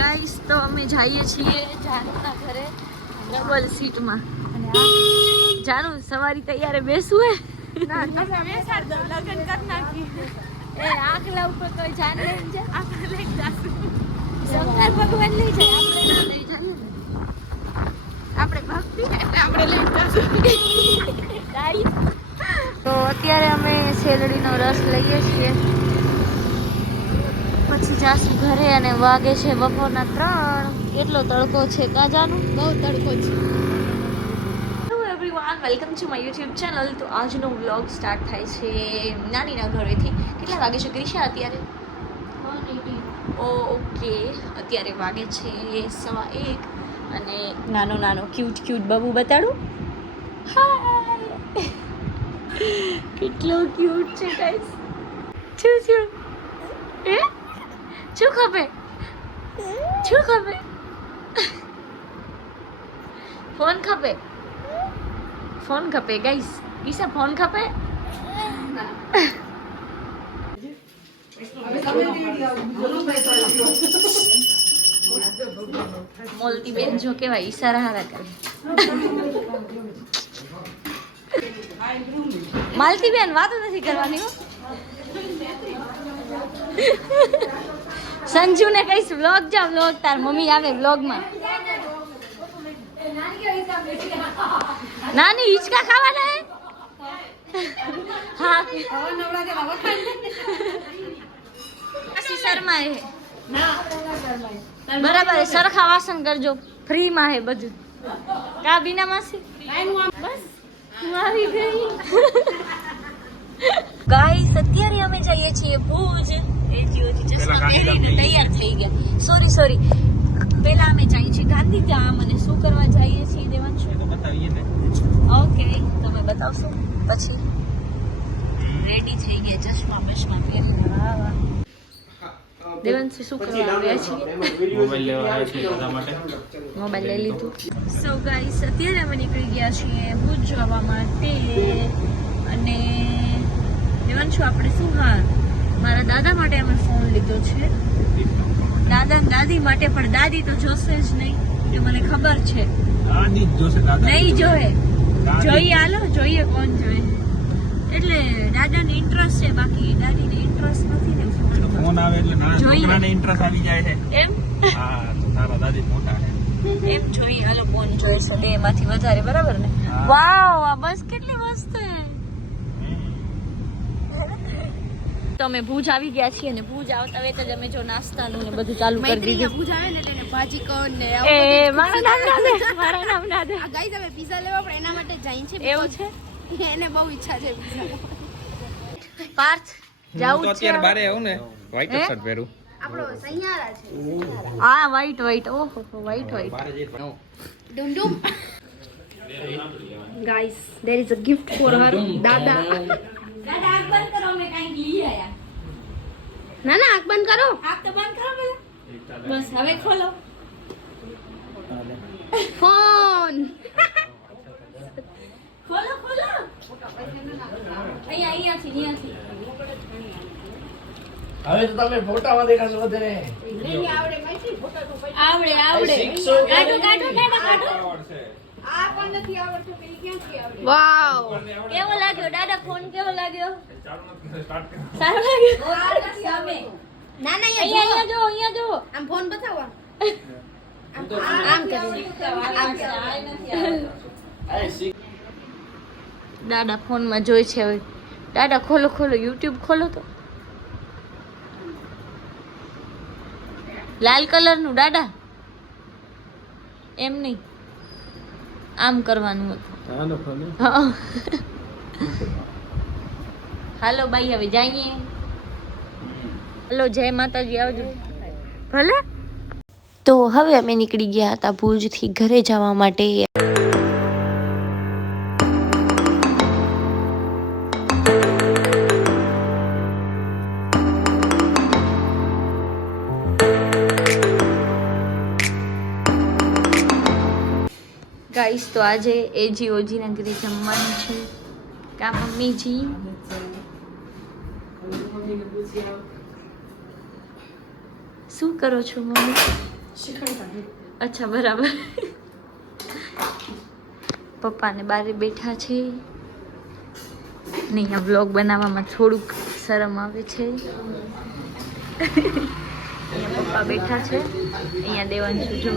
Guys તો અમે જઈએ છીએ જાનુના ઘરે ડબલ સીટમાં અને આ જાનુ સવારી તૈયારે બેસવું હે ના તમે બેસાડ દો લગન કર નાખી એ આખલા ઉપર તો જાન લઈને છે આપણે લઈ જાશું શંકર ભગવાન લઈ જાય આપણે ના લઈ જાય આપણે ભક્તિ એટલે આપણે લઈ જાશું ગાઈસ તો અત્યારે અમે શેરડીનો રસ લઈએ છીએ પછી જાશું ઘરે અને વાગે છે બપોરના 3 કેટલો તડકો છે કાજાનું બહુ તડકો છે hello everyone welcome to my YouTube channel તો આજનો વ્લોગ સ્ટાર્ટ થાય છે નાનીના ઘરેથી કેટલા વાગે છે ક્રિશા અત્યારે ઓકે અત્યારે વાગે છે 1:15 અને નાનો ક્યુટ બબુ બતાડું હાય કેટલો ક્યુટ છે ગાઈસ છું એ શું ખપે ફોન ખપે ગાઈસ ઈશા ફોન ખપે મોલતી બેન જો કેવા ઈશારા હારા કરે માલતી બેન વાતો નથી કરવાની હો સંજુ ને કહીશ વ્લોગ તાર મમ્મી આવે વ્લોગમાં નાની હિચકા ખાવાના હે હા પછી શર્મા હે બરાબર સરખા વાસણ કરજો ફ્રી માં હે બધું કા બીના માસી બસ હું આવી ગઈ ગાઈસ અત્યારે અમે જઈએ છીએ ભુજ તૈયાર થઈ ગયા સોરી પેલા અમે જઈએ છીએ ગાંધીધામ અને શું કરવા જઈએ છીએ દેવાંશુ ઓકે તમે બતાવશો પછી રેડી થઈ ગયા ચશ્મા પહેરીને વાહ દેવાંશુ શું કરવા આવ્યા છીએ મોબાઈલ લઈ લીધું સો ગાઈસ અત્યારે અમે નીકળી ગયા છીએ ભુજ જવા માટે અને દેવાંશુ આપણે શું મારા દાદા માટે અમે ફોન લીધો છે દાદા દાદી માટે પણ દાદી તો જોશે જ નહીં એ મને ખબર છે નહીં જોવે જોઈએ હાલો જોઈએ કોણ જોઈએ એટલે દાદાને ઇન્ટરેસ્ટ છે બાકી દાદીને ઇન્ટરેસ્ટ નથી ને ફોન આવે એટલે છોકરાને ઇન્ટરેસ્ટ આવી જાય છે એમ હા તારા દાદી મોટા છે એમ જોઈએ હાલો કોણ જોઈશે બે માંથી વધારે બરાબર ને વાવ આ બસ કેટલી મસ્ત છે તો અમે ભુજ આવી ગયા છીએ અને ભુજ આવતા વેત જ અમે જો નાસ્તાનું ને બધું ચાલુ કરી દીધું ભુજ આવે ને એટલે ભાજી કોણ ને એ મારું નામ ના દે આ ગાઈસ અમે પિઝા લેવા પણ એના માટે જઈ છે એવું છે એને બહુ ઈચ્છા છે પિઝા પાર્થ જાવું છે અત્યારે બારે આવું ને વ્હાઈટ શર્ટ પહેરું આપણો સૈયારા છે હા વ્હાઈટ ઓહો વ્હાઈટ ડુમ guys there is a gift for her दादा दादा आंख बंद करो मैं कहीं ली आया ना आंख बंद करो आंख तो बंद करो बस હવે ખોલો ફોન ખોલો અહીંયાથી હવે તો તમે ફોટામાં દેખાશો વધારે નહીં આવડે મૈથી ફોટા તો આવડે કાઢો આ પણ નથી આવડતું પેલી ક્યાંથી આવડે વાવ કેવો લાગ્યો દાદા ફોન કેવો લાગ્યો સારો લાગ્યો સામે ના અહીંયા જો આમ ફોન બતાવો આમ દાદા ફોન માં જોઈ છે હવે દાદા ખોલો YouTube ખોલો તો લાલ કલર નું દાદા એમ નહીં આમ કરવાનું હતું હાલો બાઈ હવે જઈએ હાલો જય માતાજી આવજો ભલે તો હવે અમે નીકળી ગયા હતા ભુજથી ઘરે જવા માટે ગાઈસ તો આજે એજી ઓજીના ઘરે જમવાનું છે કા મમ્મીજી શું કરો છો મમ્મી અચ્છા બરાબર. પપ્પાને બારે બેઠા છે ને અહીંયા વ્લોગ બનાવવામાં થોડુંક શરમ આવે છે. અહીંયા પપ્પા બેઠા છે, અહીંયા દેવાંશુ જો